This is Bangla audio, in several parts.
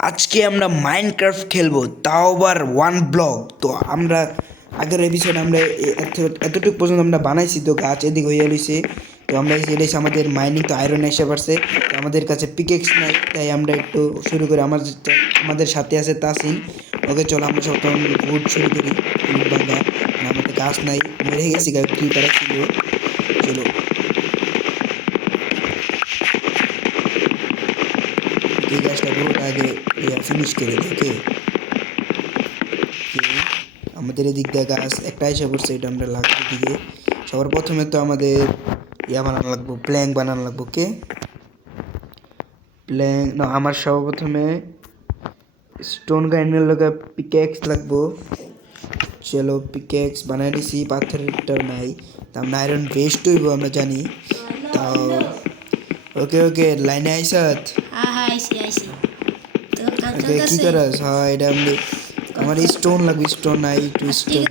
আজকে আমরা মাইনক্রাফট খেলবো, তাও আবার ওয়ান ব্লক। তো আমরা আগের এপিসোড আমরা এতটুকু পর্যন্ত আমরা বানাইছি, তো গাছ এদিকে হয়ে রয়েছে। তো আমরা এসে আমাদের মাইনিং তো আয়রন এসে পারছে, তো আমাদের কাছে পিকেক্স নাই, তাই আমরা একটু শুরু করি। আমাদের সাথে আছে তাসিন। ওকে চলো আমরা সব তখন উড শুরু করি। উড ভাঙা, আমাদের গাছ নাই, মরে গেছি গা, কি তারা ছিল। চলো এই গাছটা পুরোটা আগে ফিনিশ করে দেখে আমাদের এদিক দিয়ে গাছ একটা এসে পড়ছে, এটা আমরা লাগবে দিকে। সবার প্রথমে তো আমাদের বানানো লাগবো, প্ল্যাঙ্ক বানানো লাগবো। কে প্ল্যাঙ্ক না, আমার সর্বপ্রথমে স্টোন গ্রাইন্ডার লগা পিকেক্স লাগবো। চলো পিকেক্স বানাই দিছি, পাথরেরটাও নাই, তা আমরা আয়রন বেস্ট হইব আমরা জানি। তাও ওকে ওকে লাইনে আইসাত। ওকে কি করস? হ্যাঁ এটা আমি আমার স্টোন লাগবে, স্টোন নাই, একটু স্টোন।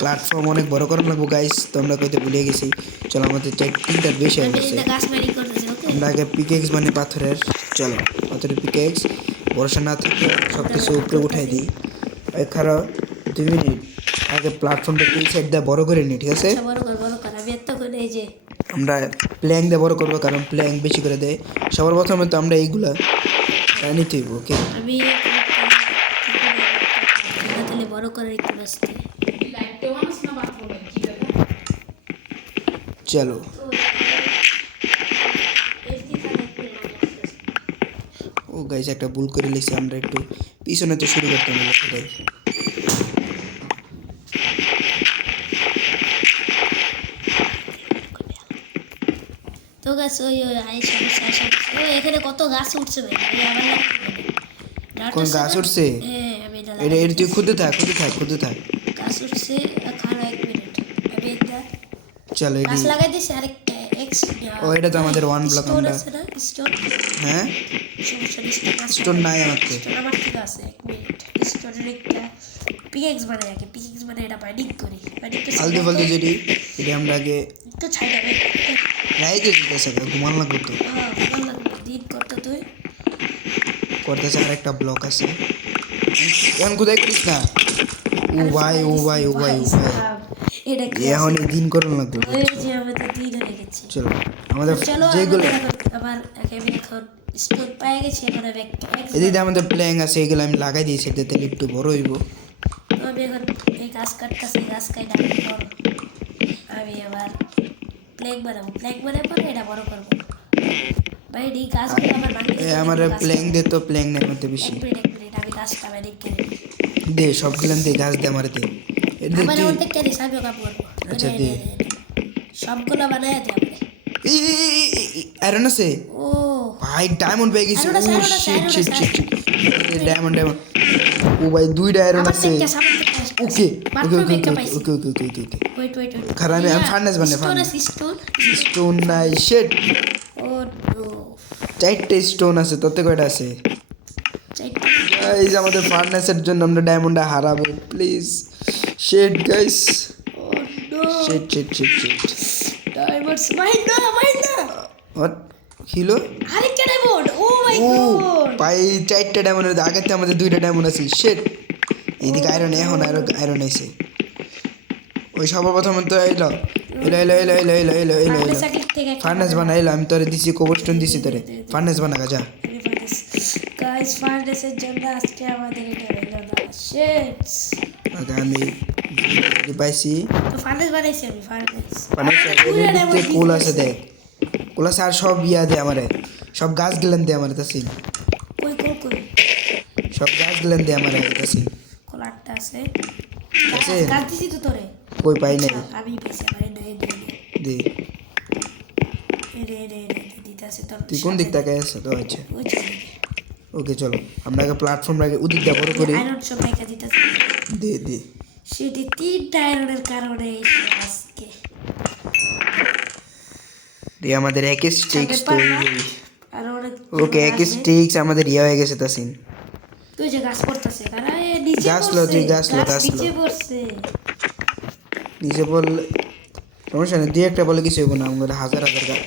প্ল্যাটফর্ম অনেক বড় করার লাগবো গাইস, তো আমরা কইতে ভুলে গেছি। চলো আমাদের তিনটার বেশি হয়ে গেছে। আমরা আগে পিকেক্স বানি পাথরের। চলো পাথরের পিকেক্স, ভরসা না থাকলে সব কিছু উপরে উঠাই দিই। খারাপ 2 মিনিট আগে প্ল্যাটফর্মটা এই সাইড দিয়ে বড় করে নিই, ঠিক আছে? আমরা প্ল্যাঙ্ক দিয়ে বড় করবো, কারণ প্ল্যাঙ্ক বেশি করে দেয়। সবার প্রথমে তো আমরা এইগুলা নিতে হইব। ওকে চলো ও গাইস একটা ভুল করে লিখছি, আমরা একটু পিছনে তো শুরু করতে হবে সেটাই। তো গাছ ওই এখানে কত গাছ উঠছে ভাই, কোন গাছ উঠছে? এটা এটা তুই খুদে থাক, খুদে থাক। গাছ উঠছে, খারাপ 1 মিনিট আমি একটা চলো গাছ লাগাই দিছি। আরেকটা ও এটা তো আমাদের ওয়ান ব্লক। আমরা স্টোন, হ্যাঁ স্টোন নাই আমার তো। স্টোন আমার ঠিক আছে। 1 মিনিট স্টোনের একটা পিকেক্স বানাই, আগে পিকেক্স বানাই এটা বাইন্ডিং করি। বাইন্ডিং করে ফালতু ফালতু যেটি এটা আমরা আগে তো ছাইড়া ভাই রাই দিয়ে দিতেছে, ঘুমান লাগবে তো। ভালো লাগবে দিন করতে তুই করতেছে। আর একটা ব্লক আছে এখন কোথায় করিস না। ও ভাই ও ভাই ও ভাই ও ভাই, এটা কি এখন দিন করুন লাগবে। ওই যে আমাদের দিন হয়ে গেছে। চলো আমাদের চলো যেগুলো আবার আমি এখন স্টোন পেয়ে গেছি। এবার আমি এদিকে আমাদের প্ল্যাং আছে, এগুলো আমি লাগাই দিয়েছি, এতে তাহলে একটু বড় হইব। আমি এখন এই গাছ কাটতেছি, গাছ কাটা আমি আবার প্লেগ বানাবো। প্লেগ বানার পরে এটা বড় করবো ভাই। এই গাছগুলো আমার আমার প্ল্যাং দে তো, প্ল্যাং নেই মধ্যে বেশি। 1 মিনিট আমি গাছটা বাইন্ডিং করে দে, সবগুলো দে, গাছ দে আমার দে। আমার অর্ধেক কে দিস, আমি কাপ করবো। আচ্ছা দে, সবগুলো বানায় দে আমাকে। আয়রন আছে ও ভাই, ডায়মন্ড পেয়ে গেছি। Oh shit shit shit shit, diamond diamond. ও ভাই 2টা আয়রন আছে। ওকে ওকে ওকে ওকে ওকে ওকে ওকে ওকে ওকে ওয়েট খারাপ। আমি ফার্নেস বানাই, ফার্নেস। স্টোন নাই, শিট। ও নো 4টে স্টোন আছে, তোতে কয়টা আছে? এই যে আমাদের ফার্নেসের জন্য আমরা ডায়মন্ডটা হারাবো, please. Shit guys, oh no shit shit shit shit. Diamonds মাইন্ডা হোয়াট হিলো? আরেকটা diamond. Oh my oh God ভাই 4টে ডায়মন্ড, আগেতে আমাদের 2টা ডায়মন্ড আছে। শিট, এইদিকে আয়রন, এখন আয়রন আছে। ওই সবার প্রথমে তো এলো এলো এলো এলো এলো এলো এলো এলো এলো ফার্নেস বানা। এলো আমি তোরে দিছি, কোবলস্টোন দিছি তোরে, ফার্নেস বানা যা। গাইস ফার্নেসের জন্য আজকে আমাদের এটা হলো না। শিট ওকে আমি পাইছি তো ফার্নেস বানাইছি আমি। ফার্নেস কোল আছে, দেখ কোল আছে। আর সব ইয়া দে আমারে, সব গাছ গেলেন দে আমার কাছে, কই সব গাছ গেলেন দে আমার কাছে। কোলারটা আছে, আছে গাছ দিছি তো তোরে। কই পাই নাই, আমি পেছি আমারে দে দে। দিতে আছে তোর। তুই কোন দিক তাকায় আছে তো? আচ্ছা ওই যে ওকে চলো আমরা আগে প্ল্যাটফর্ম আগে উদিক দিয়ে বড় করি। আয়রন সব রেখে দিতে আছে। দে দে সেটি 3টা আয়রনের কারণে আজকে দে আমাদের এক স্টিক্স তো। আর অনেক ওকে এক স্টিক্স আমাদের ইয়া হয়ে গেছে তাসিন। তুই যে গাছ পড়তেছে কারা নিচে গাছ লো, তুই গাছ লো, গাছ লো। নিচে পড়ছে। নিচে বল সমস্যা নেই, 2-1টা বলে কিছু হইব না। আমাদের হাজার হাজার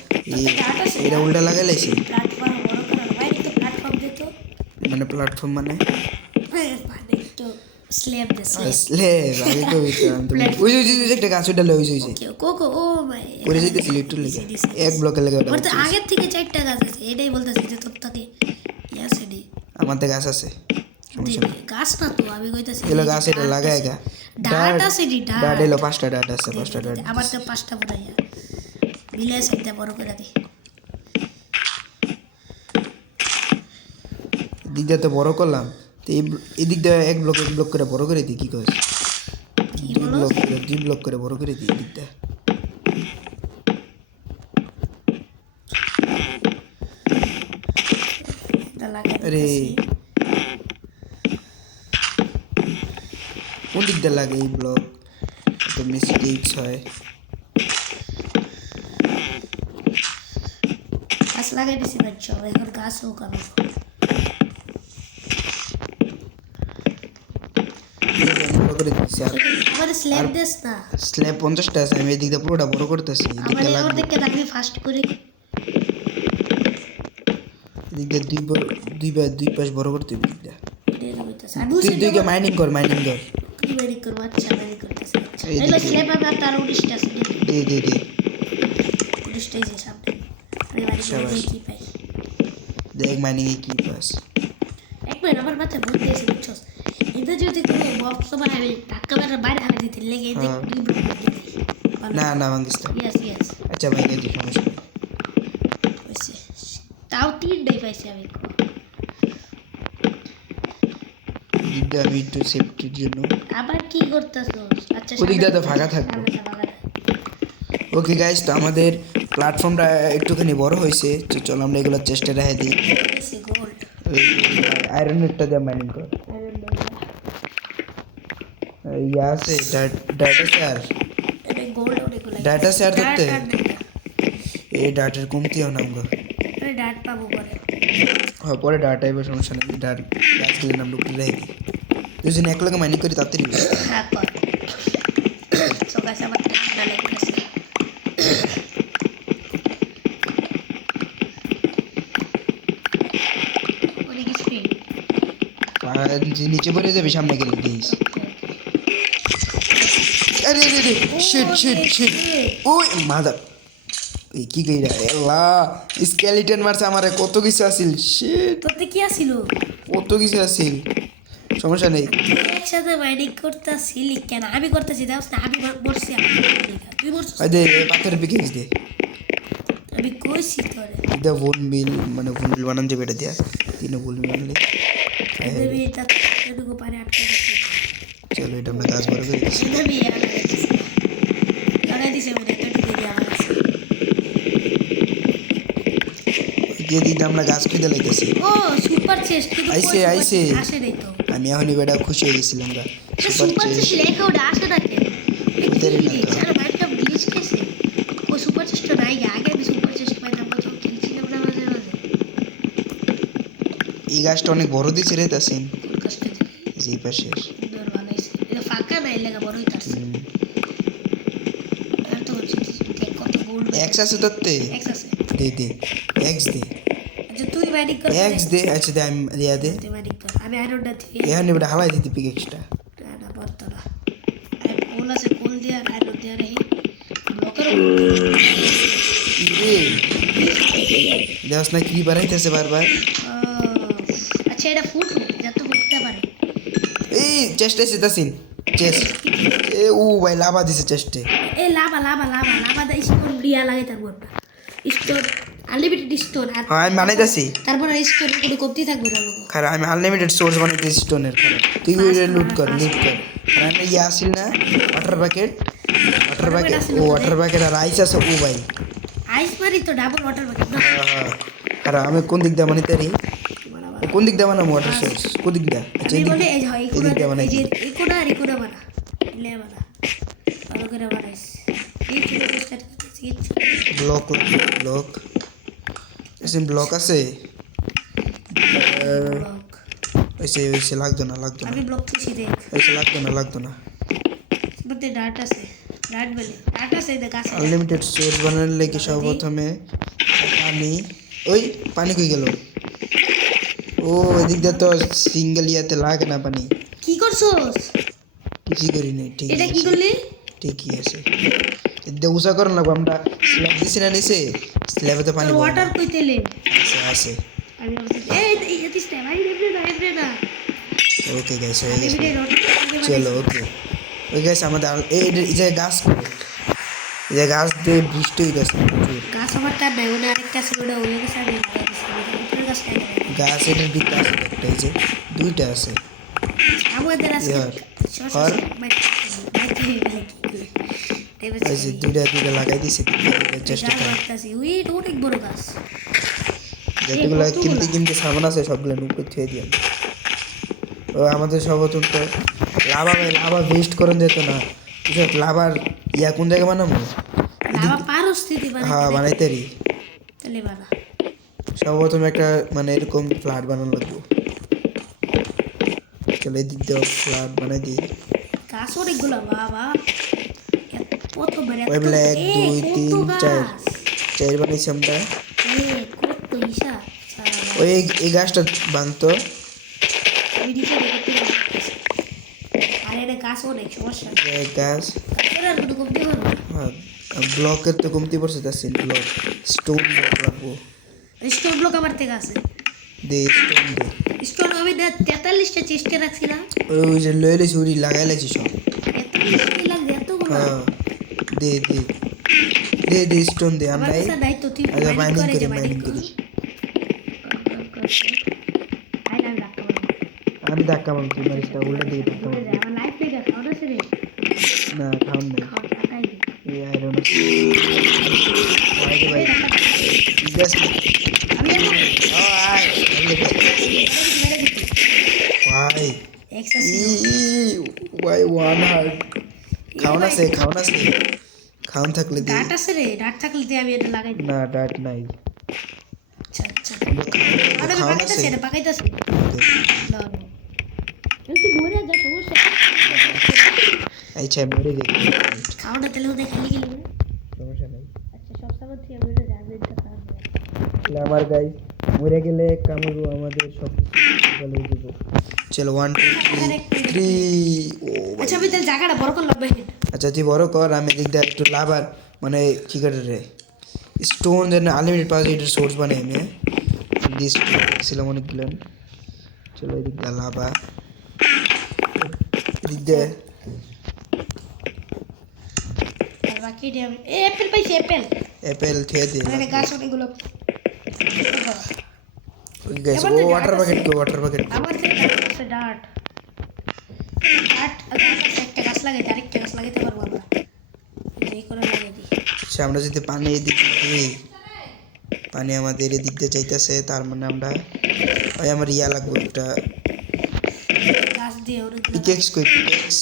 এটা উল্টা লাগাই লাইছি। প্ল্যাটফর্ম বড় করার বাইরে তো প্ল্যাটফর্ম দিয়ে মানে প্ল্যাটফর্ম মানে মানে একটু স্ল্যাব দে স্লেভ আগে তো হইতাম তো ওই যে একটা গাছ ওটা লইছে হইছে কোকো ও ভাই পরে যাইতেছিল একটু লেগে এক ব্লকে লেগে ওটা ওর তো আগের থেকে 4টা গাছ আছে এটাই বলতেছি যে তোর থেকে ইয়াস এডি আমাদের গাছ আছে সমস্যা নেই গাছ না তো আমি কইতাছি এগুলো গাছ এটা লাগায় গা ডাট আছে ডি ডাট ডাট এলো 5টা ডাট আছে 5টা ডাট আবার তো 5টা বুড়াইয়া বিলে সাইডটা বড় করে দি দিক দিয়ে তো বড় করলাম তো এই দিক দিয়ে এক ব্লক করে বড় করে দিই কি কস কি বলো 2 ব্লক করে বড় করে দিই দিকটা এটা লাগাই আরে কোন দিক দিয়ে লাগে এই ব্লক তো মিস্টেকস হয় গাছ লাগাই দিছি বাচ্চা এখন গাছ ও কেন বড় করে দিচ্ছি আর আমার স্ল্যাব দেস না স্ল্যাব 50টা আছে আমি এই দিক দিয়ে পুরোটা বড় করতেছি এই আমার দিকটা ওর লাগবে দিকে আমি ফাস্ট করে এই দিক দিয়ে দুই পাশ বড় করতে হবে দিকটা এটাই হইতাছে আর তুই বুঝে দুইকে মাইনিং কর কি বেরি করব আচ্ছা বেরি করতেছে এই এলো দিকে। স্ল্যাব আমার তার উড়িষ্টা আছে দে উড়িষ্টাই যে সামনে আমি বাড়ি করে শাবাশ। কি পাই দেখ মাইনিং এ কি পাস একবার আমার মাথায় বুদ্ধি এসে বুঝছস এটা যদি কোনো বক্স বানাই আমি ধাক্কা মারা বাইরে হাতে দিতে লেগে এতে হ্যাঁ। কি বলবো না ভাঙ্গিস না ইয়েস আচ্ছা ভাঙ্গে দি সমস্যা নেই হইছে তাও 3টাই পাইছি আমি দিকটা আমি একটু সেফটির জন্য আবার কি করতেছস আচ্ছা ওদিক দিয়ে তো সামনে- ফাঁকা থাকবো। সামনে ফাঁকা থাকবো। ওকে গাইস তো আমাদের প্ল্যাটফর্মটা একটুখানি বড় হয়েছে তো চলো আমরা এগুলোর চেষ্টা রেখে দিই এসে গোল্ড আয়রন নেটটা দিয়ে মাইনিং কর ইয়া আছে ডাটা শেয়ার এটা গোল্ড অনেকগুলো Data share করতে? ডাট এই ডাটার কমতি হয় না আমরা ডাট পাবো পরে হ্যাঁ পরে ডাটা এবার সমস্যা নেই ডাট গাছ গেলে আমরা উপরে রেখে দিই তুই যদি এক লগে মাইনিং করি তাড়াতাড়ি হবে। হ্যাঁ কর সকাল আমার ঠান্ডা লাগতেছে ওরে কি স্পিড আর যে নিচে পড়ে যাবে সামনে গেলে দিস আরে শিট ওই মাদার এই কি কইরা এলা স্কেলিটন মারছে আমারে কত কিছু আছিল শিট তোতে কি আছিল কত কিছু আছিল সমস্যা নেই একসাথে মাইনিং করতেছিলি কেন আমি করতেছি দাও না আমি বসছি তুই বসছিস আই দে পাথরের পিকেক্স দে আমি কইছি তোরে এটা ভোন বিল মানে ভোন বিল বানান যাবে এটা দিয়া তিন ভোন বিল বানালে আমি এটা এটুকু পারে আটকে দিচ্ছি চলো এটা আমরা গাছ বড় করে দিচ্ছি আমি লাগাই দিছি আমি এটুকু দিয়ে আমার আছে দিয়ে দিতে আমরা গাছ খুঁজে লাইতেছি ও সুপার চেস্ট কিন্তু আইছে, আইছে। আসে নাই তো আমি এখনই বেটা খুশি হয়ে গেছিলাম গা সুপার চেস্ট লেখা ওটা আসে না কেন ওদের না তো। আর ভাইটা ব্লিচ কেসে ও সুপার চেস্ট নাই আগে আমি সুপার চেস্ট পাইতাম না তো খেলছিলাম না মাঝে মাঝে এই গাছটা অনেক বড় দিছে রে তাসিন কষ্ট এই যে এই পাশের সুন্দর বানাইছে এটা ফাঁকা নাই লেখা বড়ই তারছে আর তো হচ্ছে দেখ কত গোল্ড এক্স আছে তাতে এক্স আছে দে এক্স দে আচ্ছা তুই মাইনিং কর এক্স দে আচ্ছা দে আমি দিয়া দে তুই মাইনিং কর আমি আয়রনটা থেকে এখানে বেটা হালাই দিতে পিকেক্সটা না না পারতো না আর কোল আছে কোল দিয়ে আয়রন দিয়ে রে ব্লকের রে দেওয়াস না কি বাড়াইতেছে বারবার আচ্ছা এটা ফুট যত ফুটতে পারে এই চেষ্টা আছে তাসিন চেস্ট এ ও ভাই লাভা দিছে চেস্টে এ লাভা দা স্টোন রিয়া লাগে তারপর স্টোন আনলিমিটেড স্টোন আর হ্যাঁ আমি বানাইতেছি তারপর স্টোন কোনো কমতি থাকবে না লোক খারাপ আমি আনলিমিটেড সোর্স বানাইতেছি স্টোনের খারাপ তুই লুট কর আর আমি ইয়ে আসিল না ওয়াটার বাকেট ওয়াটার বাকেট আর আইস আছে ও ভাই আইস মারি তো ডাবল ওয়াটার বাকেট না হ্যাঁ খারাপ আমি কোন দিক দিয়ে বানাইতে পারি কোন দিক দিয়ে বানাবো ওয়াটার সোর্স কোন দিক দিয়ে আচ্ছা আমি এই দিক বলে দিয়ে। এই হয় এই দিক দিয়ে বানাই এই যে ইকোনা আর ইকোনা বানা লে বানা ভালো করে বানাইস এই ছোট স্টার্ট করতেছি ব্লক এসে ব্লক আছে এসে লাগতো না আমি ব্লক দিছি দেখ এসে লাগতো না বলতে ডাট আছে ডাট আছে দেখ আছে আনলিমিটেড সোর্স বানানোর লাগে সর্বপ্রথমে পানি ওই পানি কই গেল ও ও এদিক দিয়ে তো সিঙ্গেল ইয়াতে লাগে না পানি। কি করছস? কিছুই করি নাই, ঠিক এটা আছে কি করলি? ঠিকই আছে। এদিকে উঁচা করার লাগবো, আমরা স্ল্যাব দিছি না নিচে, স্ল্যাবে তো পানি তোর পড়ে না। ওয়াটার কই তেলে? আছে আছে। আমি বলছি এই এতিস না ভাই, এমনে না। ওকে গাইস হয়ে আমি গেছে। ভিডিও রোড চলো ওকে ওই গাইস আমাদের এই যে গাছ করে, এই যে গাছ দিয়ে বৃষ্টি হয়ে গেছে প্রচুর। গাছ আমার তার নাই, ওটা আরেকটা ছিল, ওটা হয়ে গেছে, আমি লাগাই দিছি। উপরের গাছটা লাগাই। গাছ এটার ভিতরে আছে একটা, এই যে দুইটা আছে। আমাদের আজকে ইয়ার আর এই যে দুইটা লাগাই দিছি, চেষ্টা করি অনেক বড় গাছ। যেগুলো কিনতে সামান আছে সবগুলো উপরে থুয়ে দিয়ে। ও আমাদের সর্বপ্রথম তো লাভা ওয়েস্ট করেন যেত না, লাভার ইয়া কোন জায়গায় বানাবো? লাভা পারস্থিতি হ্যাঁ বানাইতেরি। তাহলে বানা। সর্বপ্রথম একটা মানে এরকম ফ্ল্যাট বানানো লাগবো। চলো এদিক দিয়ে ফ্ল্যাট বানাই দিই। গাছ অনেকগুলো বাবা, প্রথমবার ওই বলে 1 2 3 4 4 বানাইছি আমরা। কত ইসা ওই এই গাছটা বানতো। আর এটা গাছ অনেক সমস্যা। গাছ গাছের আর কোনো কমতে পারবো না। হ্যাঁ ব্লকের তো কমতি পড়ছে, তার ব্লক স্টোন ব্লক লাগবো। স্টোন ব্লক আমার থেকে আছে। দে স্টোন দে। স্টোন আমি 43টা চেষ্টা রাখছি না। ওই যে লয়ে লইছি উড়ি লাগাই লাইছি সব। 43টা লাগবে এতগুলো। হ্যাঁ দে দে দে দে স্টোন দে। আমার আমরা কাছে দায়িত্ব, তুই আচ্ছা মাইনিং মাইনিং করে করি যা, মাইনিং করি। আই লাভ রাখতে পারবো। আমি ধাক্কা মারছি, মারিস না, উল্টা দিকে ধাক্কা মারছি। আমার লাইফ থেকে খাওয়া আছে রে। না খাওন নাই। খাওয়া টাকাই দে। এই আইরন ভাই জাস্ট আমি এখন ভাই এক্সা ছিল। ভাই ওয়ান হার্ট খাওন আছে খাওন থাকলে দি। ডাট আছে রে, ডাট থাকলে দিয়ে আমি এটা লাগাই দিই। না ডাট নাই। আচ্ছা আচ্ছা। আমরা আরে খাওন আছে। পাকাইতাছে, এটা পাকাইতাছে। না না তুই মরে যা, সমস্যা। আচ্ছা মরে গেছি, খাওয়াটা তেলে ওদের খালি গেলি না? সমস্যা নাই। আচ্ছা সব সামান থেকে মরে যা, আমি এটা খাওয়া যাবে। তাহলে আমার গাইস মরে গেলে কামড়ু আমাদের সব কিছু ভালো হয়ে যাবো। চলো 1 2 3 ও আচ্ছা আমি তাহলে জায়গাটা বড় করে লাগবে। আচ্ছা তুই বড় কর, আমি এদিক দিয়ে একটু লাভার মানে কি করে রে স্টোন যেন আনলিমিটেড পাওয়া যায়, এটার সোর্স বানাই আমি দিস ছিলাম অনেকগুলো। চলো এদিক দিয়ে লাভা, এদিক দিয়ে আর বাকি দিয়ে আমি অ্যাপেল পাইছি, অ্যাপেল খেয়ে দিয়ে মানে গাছ অনেকগুলো। ওই গাইস ও ওয়াটার বাকেট আমার থেকে আছে ডাট। ডাট আর একটা গাছ লাগাইতে, আরেকটা গাছ লাগাইতে পারবো আমরা। যেই করে লাগাই দিই। আচ্ছা আমরা যদি পানি এদিক দিই, পানি আমাদের এদিক দিয়ে চাইতেছে, তার মানে আমরা ওই আমার ইয়া লাগবে একটা গাছ দিয়ে অনেকগুলো পিকেক্স কই পিকেক্স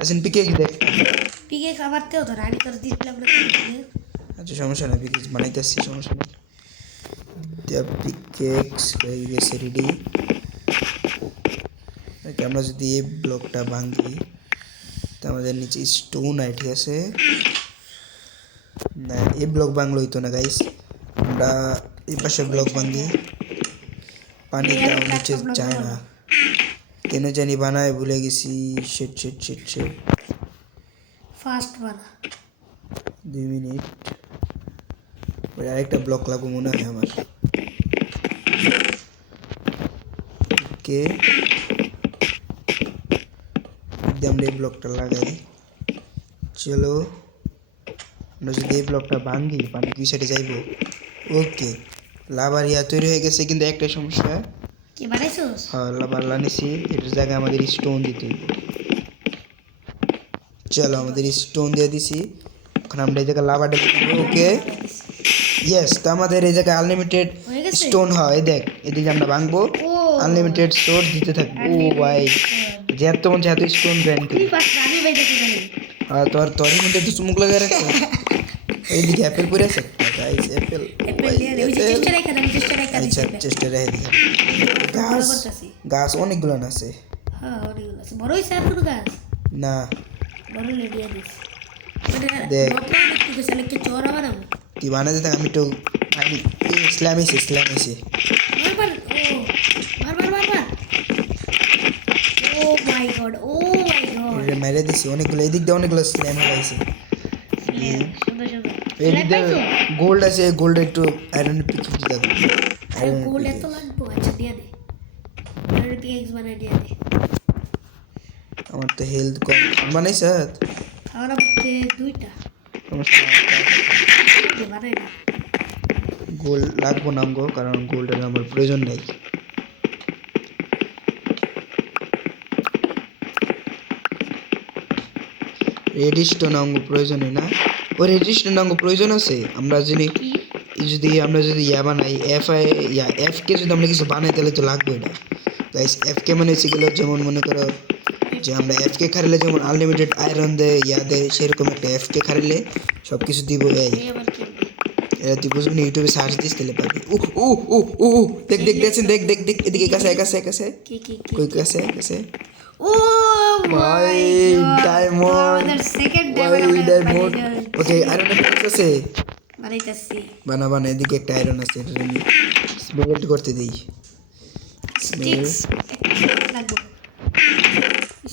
আসেন পিকেক্স দেখ। পিকে খাবার তেও তো রানি করে দিচ্ছিলাম না। আচ্ছা সমস্যা না, পিকেক্স বানাইতেছি, সমস্যা নেই। পিকেক্স হয়ে গেছে রেডি। আমরা যদি এই ব্লকটা ভাঙি তো আমাদের নিচে স্টোন আই, ঠিক আছে না এই ব্লক ভাঙলো হইতো না গাইস, আমরা এই পাশে ব্লক ভাঙি, পানিটা নিচে যায় না কেন জানি, বানায় ভুলে গেছি। শেট শেট শেট শেট ফাস্ট বানা 2 মিনিট ওই আরেকটা ব্লক লাগবে মনে হয় আমার। ওকে আমরা এই ব্লকটা লাগাই। চলো আমরা যদি এই ব্লকটা ভাঙি পানি দুই সাইডে যাইব। ওকে লাভার ইয়া তৈরি হয়ে গেছে, কিন্তু একটা সমস্যা। কি বানাইছস? হ্যাঁ লাভার লানিছি, এটার জায়গায় আমাদের স্টোন দিতে হইব। চলো আমাদের স্টোন দিয়ে দিছি, এখন আমরা এই জায়গায় লাভারটা দিব। ওকে ইয়েস, তো আমাদের এই জায়গায় আনলিমিটেড হয়ে গেছে? স্টোন হয়, এই দেখ এদিকে আমরা ভাঙবো, ও আনলিমিটেড সোর্স দিতে থাকবো। ও ভাই যেত মন যেত স্টোন ব্যান তুই ফাস্ট রানি বাইতেছিস জানি। আর তোরই মধ্যে তো চুমুক লাগাই রাখছে। এইদিকে অ্যাপেল পড়ে আছে গাইস, অ্যাপেল অ্যাপেল দিয়ে ওই যে চেষ্টা রাখা দাও, চেষ্টা রাখা আচ্ছা দিছি। চেষ্টা রেখে দিই। বড় গাছ করতেছি। গাছ অনেকগুলো আছে। হ্যাঁ অনেকগুলো আছে। বড় হইছে আর কোনো গাছ? না বড় লেডিয়া দিস। দেখ। মতলব একটু কিছু একটা চোরা বানাবো। তুই বানাতে থাক, আমি একটু ইসলাম এসে আমার ও লাগাইছি অনেকগুলো, এদিক দিয়ে অনেকগুলো স্ল্যাম লাগাইছি। সুন্দর সুন্দর এদিক দিয়ে গোল্ড আছে, গোল্ড একটু আয়রন পিক দিতে হবে। আরে গোল্ড এত লাগবো, আচ্ছা দিয়ে দে, আর পিএক্স বানাই দিয়ে দে। আমার তো হেলথ কম বানাই স্যার, আমার মধ্যে দুইটা বানাই না। গোল্ড লাগবো না গো, কারণ গোল্ডের আমার প্রয়োজন নেই। রেডিস্টোন অঙ্গ প্রয়োজন নেই না, ও রেডিস্টোন অঙ্গ প্রয়োজন আছে। আমরা যদি আমরা যদি ইয়া বানাই এফ কে যদি আমরা কিছু বানাই তাহলে তো লাগবে না গাইস। এফ কে মানে হচ্ছে গেলো যেমন মনে করো যে আমরা এফ কে খারিলে যেমন আনলিমিটেড আয়রন দেয় ইয়া দেয়, সেরকম একটা এফ কে খারিলে সব কিছু দিব। এই আবার কি এটা তুই বুঝবি না, ইউটিউবে সার্চ দিস তাহলে পাবি। ও ও ও ও ও, দেখ দেখ দেখছেন, দেখ দেখ দেখ এদিকে কাছে কাছে কাছে কি কই কাছে কাছে। ও ভাই ডায়মন্ড, আমাদের সেকেন্ড ভাই ডায়মন্ড। ডায়মন্ড ওকে আয়রন আছে, বানাইতাছি। বানা বানা, এদিকে একটা আয়রন আছে, এটা আমি স্মেল্ট করতে দিই। স্টিক্স লাগবে,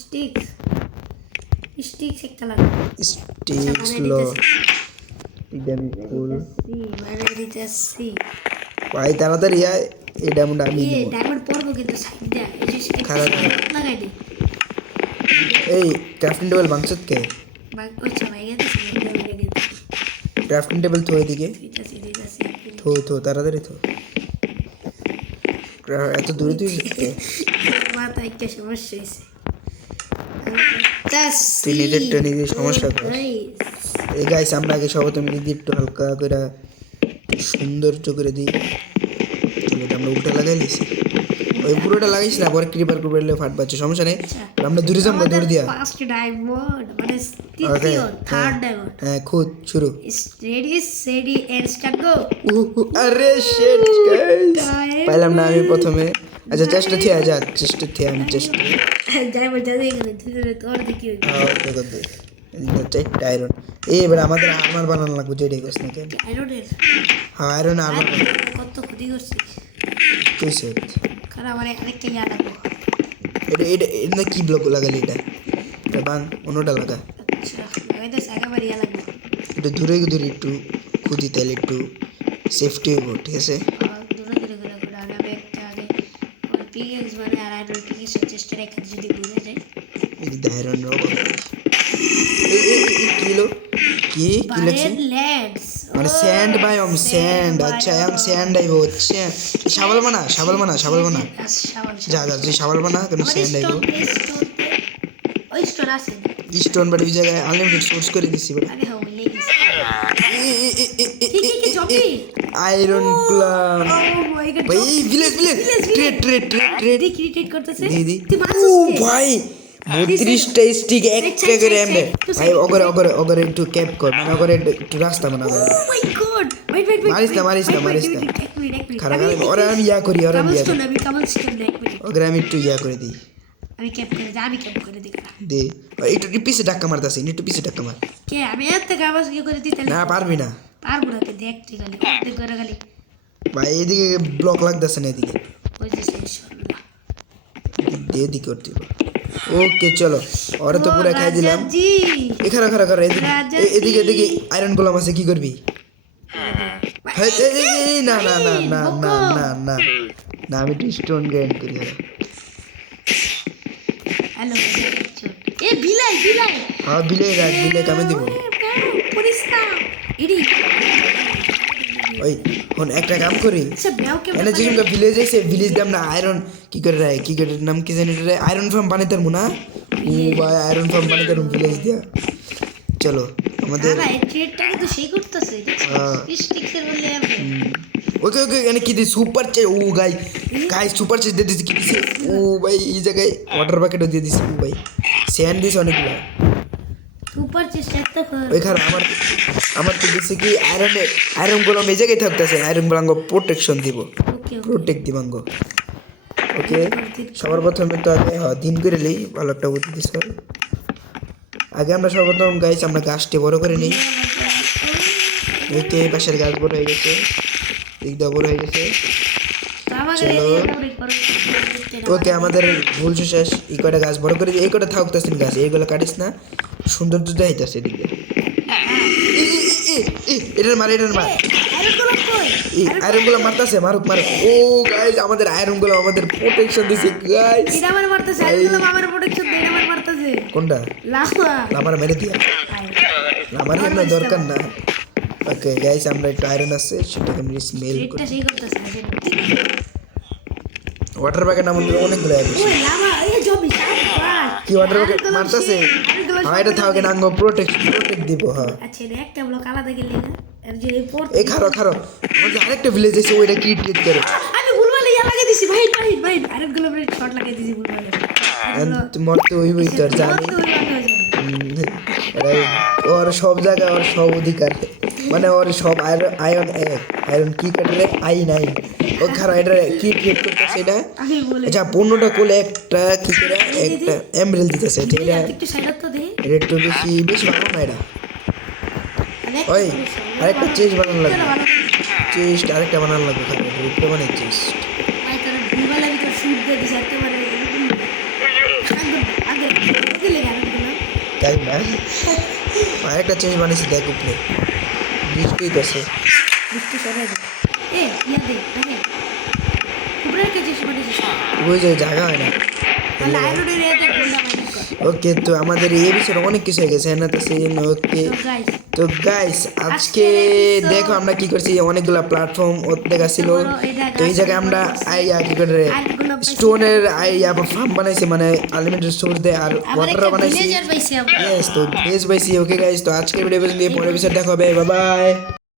স্টিক্স স্টিক্স একটা লাগবে। স্টিক্স লো একদম ফুল। বানাই দিতেছি। ভাই তাড়াতাড়ি আয়, এই ডায়মন্ড আমি এই নিব। ডায়মন্ড পড়বো কিন্তু সাইড দিয়ে এই যে খারাপ লাগাই দি। এই ক্রাফটিং টেবিল ভাঙছত কে? আচ্ছা ভাই গেছে ক্রাফটিং টেবিল থো এদিকে, দিতেছি থো থো তাড়াতাড়ি থো। এত দূরে তুই মাথা একটা সমস্যা হয়েছে। তুই নিজেরটা নিজের সমস্যা কর। এই গাইস আমরা আগে সর্বপ্রথম এদিকে একটু হালকা করে সৌন্দর্য করে দিই। চলো এটা আমরা উল্টা লাগাই লিছি, ওই পুরোটা লাগাইছি না, পরে ক্রিপার করলে ফাট পাচ্ছে, সমস্যা নেই। আমরা দূরে যাবো, দূরে দিয়া। ফার্স্ট ডায়মন্ড মানে তৃতীয় থার্ড ডায়মন্ড। হ্যাঁ খুদ শুরু। Ready steady and start go. আরে শিট গাইস, পাইলাম না আমি প্রথমে। আচ্ছা চেষ্টা থিয়া যা, চেষ্টা থিয়া আমি চেষ্টা ডায়মন্ড যাবে গেলে ধীরে তোর দেখি দেখো দে এদিকে চারটা আয়রন। এই এবার আমাদের আর্মার বানানো লাগবে, যেটাই করছ না কেন। আয়রনের হ্যাঁ আয়রন আর্মার কত ক্ষতি করছিস। তুই সেট কারণ আমার আরেকটা ইয়া লাগবো। এটা এটা এটা কি ব্লক লাগালি? এটা বাং অন্যটা লাগা। আচ্ছা লাগাইতেছে একেবারে ইয়া লাগবে। একটু দূরে দূরে একটু খুদি, তাহলে একটু সেফটি হইব, ঠিক আছে। দূরে করে আমি একটা আগে পিএক্স মানে আর আয়রন পিএক্স চেষ্টা রেখে যদি ঘুরে যায় এদিকে আয়রন রব কিলো কি কি লাগছে ল্যান্ডস মানে স্যান্ড বায়োম, স্যান্ড। আচ্ছা এম স্যান্ড আইব হচ্ছে শাবল বানা, শাবল বানা, শাবল বানা। যা যা তুই শাবল বানা, কেন স্যান্ড আইব। ওই স্টোন আছে স্টোন বাড়ি জায়গায় আনলিমিটেড সোর্স করে দিছি বলে। আরে হ্যাঁ লেগেছে কি জপি আয়রন প্লাম ও মাই গড ভাই village village trade trade trade trade দেখি রিটেক করতেছে দিদি। তুই ও মারছিস ভাই 32টা স্টিক একটা করে এমবে ভাই। ওগরে ওগরে ওগরে একটু ক্যাপ কর, মানে ওগরে একটু রাস্তা বানা। ও মাই গড ওয়েট মারিস না খারাপ ওরা আমি ইয়া করি, ওরা আমি ইয়া করি। আমি কামলস্টোন এক মিনিট ওগরে আমি একটু ইয়া করে দিই আমি ক্যাপ করে দিই, আমি ক্যাপ করে দিই দে। একটু পিছে ধাক্কা মারতাছি, একটু পিছে ধাক্কা মার। কে আমি এত থেকে আওয়াজ কি করে দিই তাহলে না পারবি না পারবো না দেখ তুই খালি দেখ করে খালি ভাই, এদিকে ব্লক লাগতেছে না, এদিকে ওই যে ইনশাআল্লাহ দিয়ে দিকে করতে। ওকে চলো, ওরা তো পুরো খাই দিলাম। জি এখানে খারা খারা এদিকে এদিকে আয়রন গোলাম আছে, কি করবি? হ্যাঁ, না না না না না না না না, আমি একটু স্টোন গ্রাইন্ড করি। হ্যালো এ বিলাই বিলাই হ্যাঁ বিলে রাখ, বিলে কামে দিব। পরিস্তা ইডি ওই কোন একটা কাম করি, সব ব্যাওকে এনে যেখানে ভিলেজ আছে, ভিলেজ দিয়ে আমরা আয়রন কি করে রায়, কি করে নাম কি জানি রে, আয়রন ফার্ম বানাইতাম না। ও ভাই আয়রন ফার্ম বানাইতাম ভিলেজ দিয়া। চলো আমাদের না এই ট্রেডটা কিন্তু সেই করতেছে স্টিক্সের বললে ওকে ওকে এনে কি দিই সুপার চাই। ও গাই সুপার চাই দিয়ে দিছি, কি দিছি। ও ভাই এই জায়গায় ওয়াটার বাকেটও দিয়ে দিছি। ও ভাই স্যান্ড দিছি অনেকগুলো। সুপার চেষ্টা তো কর ওইখানে আমার তো দিচ্ছে কি আয়রন গুলো এই জায়গায় থাকতেছে, আয়রন গুলো প্রোটেকশন দিব, ওকে প্রোটেক্ট দিবাঙ্গ। ওকে সবার প্রথমে তো আগে দিন করে নিই, ভালো একটা বুদ্ধি দিস। আগে আমরা সর্বপ্রথম গাইছি আমরা গাছটি বড় করে নিই। ওকে পাশের গাছ বড় হয়ে গেছে, দিক দিয়ে বড় হয়ে গেছে। আমার আমাকে চলো। এই একটা ব্রেক করো ওকে আমাদের ভুল শেষ এই কয়টা গাছ বড় করে এই কয়টা থাকতেছেন গাছ এইগুলো কাটিস না সৌন্দর্য দেখাইতেছে এদিকে এটার মার আয়রন গুলো মারতাছে মারুক মারুক ও গাইস আমাদের আয়রন গুলো আমাদের প্রোটেকশন দিছে গাইস এটা আমার মারতেছে আইগুলো আমার প্রোটেকশন দেই আমার মারতেছে কোনটা লাফা আমার মেরে দিয়া আমার এমন দরকার না ওকে গাইস আমরা একটু আয়রন আছে সেটাকে আমরা স্মেল করি এটা সেই করতেছে ওয়াটার প্যাকেট আমাদের অনেকগুলো আছে ওই লামা এই জমি সাবাস কি ওয়াটার প্যাকেট মারতাছে হ্যাঁ এটা থাকবে না আঙ্গ প্রোটেক্ট দিব হ্যাঁ আচ্ছা এটা একটা ব্লক আলাদা গেলে না আর যে এই পর এই খারো খারো আমাদের আরেকটা ভিলেজ আছে ওইটা কি ট্রিট করে আমি ভুলভালে ইয়া লাগিয়ে দিছি ভাই ভাই ভাই আরেকগুলো ব্রেক শট লাগিয়ে দিছি ভুলভালে মরতে ওই তো আর জানি ওর সব জায়গায় ওর সব অধিকার মানে ওর সব আয়রন এক আয়রন কি কাটলে I9 ও খারো এটা কি ট্রিট করতেছে এটা আমি বলে আচ্ছা 15টা কোলে একটা কি করে একটা এমব্রেল দিতেছে এটা একটু সাইড তো দে এটা একটু বেশি বেশি ভালো না এটা ওই আরেকটা চেস্ট বানানো লাগবে চেস্ট আরেকটা বানানো লাগবে খারাপ রূপটা মানে চেস্ট ভাই তোর ভুলভালে আমি তো শুট দিয়ে দিছি একেবারে আগে ওকে লেগে আরেকগুলো তাই না আরেকটা চেস্ট বানিয়েছি দেখ উপরে বৃষ্টি আছে একটু সরে দে ইয়া দে দেখে উপরে একটা জিনিস বানিয়েছিস ওই যে জায়গা হয় না তাহলে আয়রনের এটা গোলটা বানিয়ে কর ওকে তো আমাদের এই বিষয়ে অনেক কিছু হয়ে গেছে না তো সেই জন্য ওকে তো গাইস তো গাইস আজকে দেখো আমরা কি করছি অনেকগুলা প্ল্যাটফর্ম ওর দেখা ছিল তো এই জায়গায় আমরা আইয়া কি করে স্টোনের আইয়া ফার্ম বানাইছি মানে আনলিমিটেড সোর্স দেয় আর আবার ওয়াটার একটা বানাইছি ভিলেজার পাইছি আমরা ইয়েস তো বেশ পাইছি ওকে গাইস তো আজকের ভিডিও পর্যন্ত পরের বিষয় দেখা হবে বাই বাই